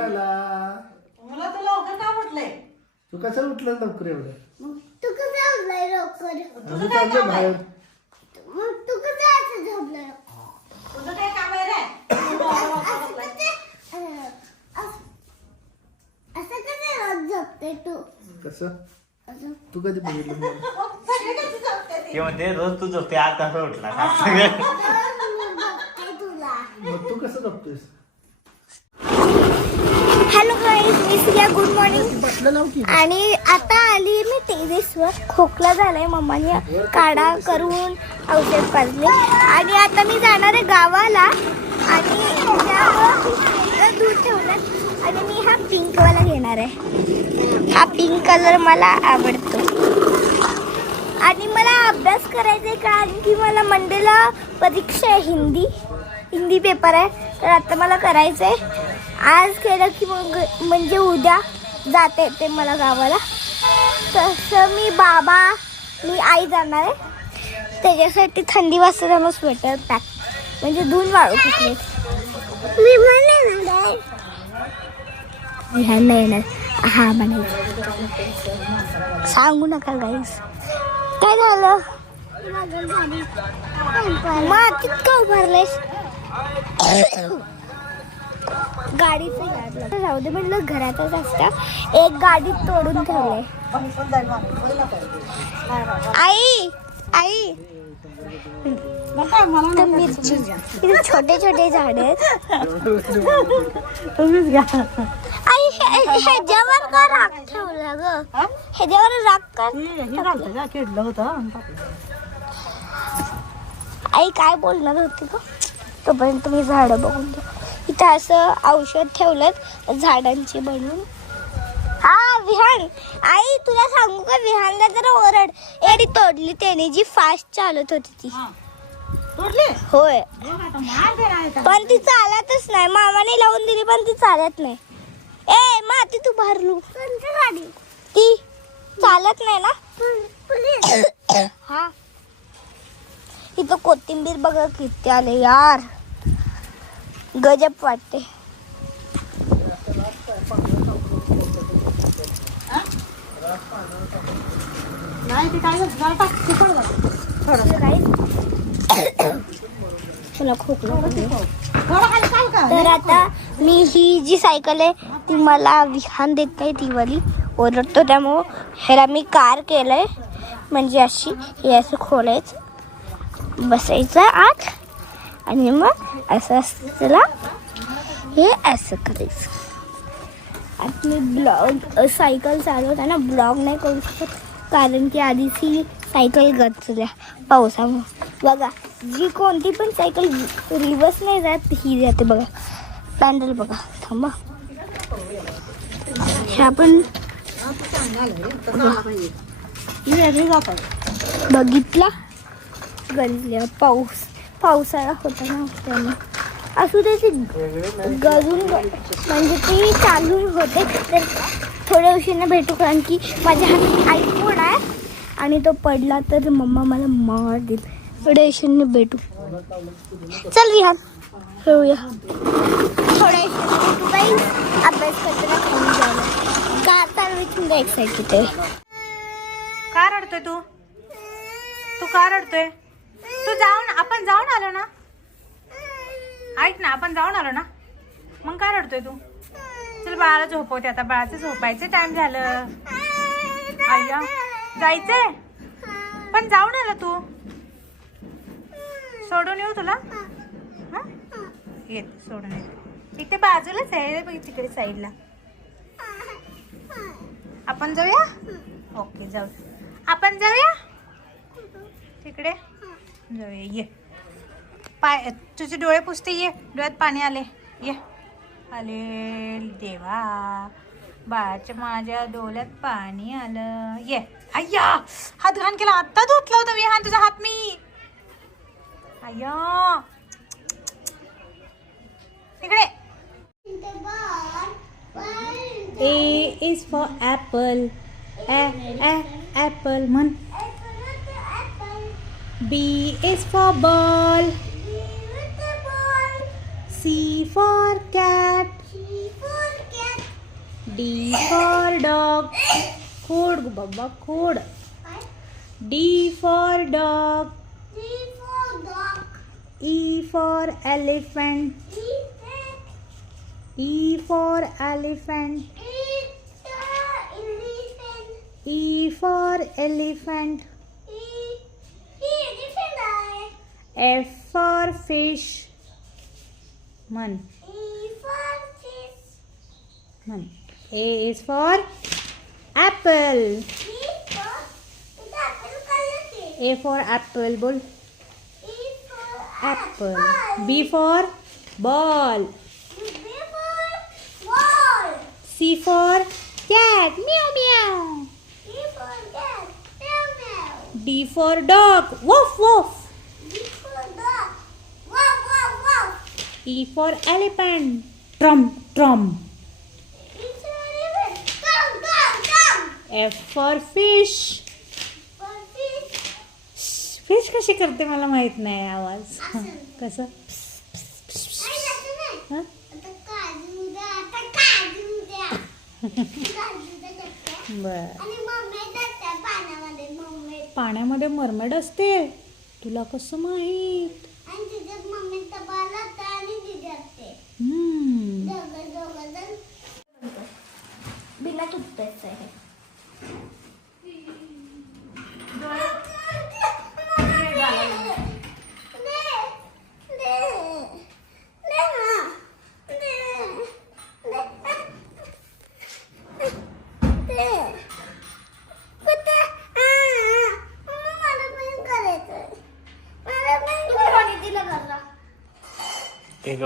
आला. मला तर लवकर का म्हटलंय? तू कसं उठलं लवकर एवढं? तू कसं उठलाय लवकर? आम्ही चाललो बाहेर. मग तू कसं असं झोपलाय? तुझं काय काम आहे रे? असं कसं रोज झोपते तू? कसं असं तू कधी बघितलं मला? सगळे कशी झोपते ते? ते म्हणते रोज तू झोपते आज कसा उठला का? झोपते तुला. मग तू कसं झोपतोयस? हॅलो गाईज, मी सिया. Good morning. बसलं लाव की. आणि आता आली मी टेरेसवर. खोकला झालाय, मम्माने काढा करून औषध पाजले आणि आता मी जाणार आहे गावाला. आणि त्यावर दूध ठेवलं आणि मी हा पिंकवाला घेणार आहे. हा पिंक कलर मला आवडतो आणि मला अभ्यास करायचा आहे कारण की मला मंडेला परीक्षा आहे. हिंदी पेपर आहे, तर आता मला करायचं आहे. आज केलं की मग म्हणजे उद्या जाता येते मला गावाला. तसं मी आई जाणार आहे. त्याच्यासाठी थंडी वाजता त्यामुळे स्वेटर पॅक म्हणजे धुवून वाळू घेतले. मी म्हणणार ह्या नाही येणार. हा म्हणायचं सांगू नका गाईस. काय झालं? मातीत का उभारलेस? गाडीचं याड जाऊ दे म्हटलं, घरातच असतं. एक गाडी तोडून ठेवले. आई तर मिरची इथे छोटे छोटे झाड आहेत. आई ह्याच्यावर का राग ठेवला ग? ह्याच्यावर राग का? खेळलं होतं. आई काय बोलणार होती ग? तोपर्यंत मी झाडं बघून घ्या. इथं असं औषध ठेवलं झाडांची बनवून. हा विहान, आई तुला सांगू का, विहानला जरा ओरड. एडी तोडली त्याने, जी फास्ट चालत होती ती. तोडली? होय, पण पण ती चालतच नाही. मामाने लावून दिली पण ती चालत नाही. ए माती तू भरलू गाडी, ती चालत नाही ना. हा इथं कोथिंबीर बघा किती आले यार, गजब वाटते. नाही ते काय झालं, टाक चिपळ झालं. तुला खोकला थोडं खाली चाल का? तर आता मी ही जी सायकल आहे ती मला विहान देत नाही, ती वाली ओरडतो. त्यामुळं ह्याला मी कार केलंय. म्हणजे अशी हे असं खोलायचं, बसायचं आत आणि मग असं असतं हे असं करायचं. आता मी ब्लॉग सायकल चालवताना ब्लॉग नाही करू शकत कारण की आधीच ही सायकल गचल्या पावसामुळे. बघा जी कोणती पण सायकल रिवर्स नाही जात, ही जाते बघा. पॅन्डल बघा, थांबा. ह्या पण बघितला गंजल्या. पावसाळा होता ना त्यामुळे. असू दे, ती गळून म्हणजे ती चालून होते. तर थोड्या उशिरानं भेटू कारण की माझ्या हातात आयफोन आहे आणि तो पडला तर मम्मा मला मार देईल. थोड्या उशिराने भेटू. चल विहान खेळूया. थोड्या उशिराने भेटू काही. अभ्यास करताना खाऊन जायला कार चालवायची एक्साइटेड आहे. का रडतोय तू? का रडतोय? आपण जाऊन आलो ना. ऐक ना, आपण जाऊन आलो ना, मग काय रडतोय तू? चल बाळाला झोपवते आता. बाळाचं झोपायचं टाइम झालं. आय्या जायचंय, पण जाऊन आला तू. सोडून येऊ तुला? हा येत सोडून येते. इथे बाजूलाच आहे बघ, तिकडे साईडला. आपण जाऊया. ओके जाऊ. आपण जाऊया तिकडे जाऊया. ये पाय, तुझे डोळे पुसते. ये, डोळ्यात पाणी आले. ये आले देवा, बाळाच्या माझ्या डोळ्यात पाणी आलं. ये. अय्या हात घाण केला. आत्ता धुतला होता विहान तुझा हात मी. अय्या इकडे. A is for apple. Apple म्हण. B is for ball. C for cat. D for dog. खोड ग बाबा खोड. D for dog. E for elephant. E for elephant. E for elephant. F for fish. Man. Man. A is for apple. A for apple. Bol. Apple. B for ball. C for cat. Meow meow. D for dog. Woof woof. E for elephant. Trum trum. F for fish. Fish कशी करते मला माहित नाही आवाज. कसं हं? बर पाण्यामध्ये मरमेड असते तुला कसं माहित. बिना टूथपेस्ट आहे. एक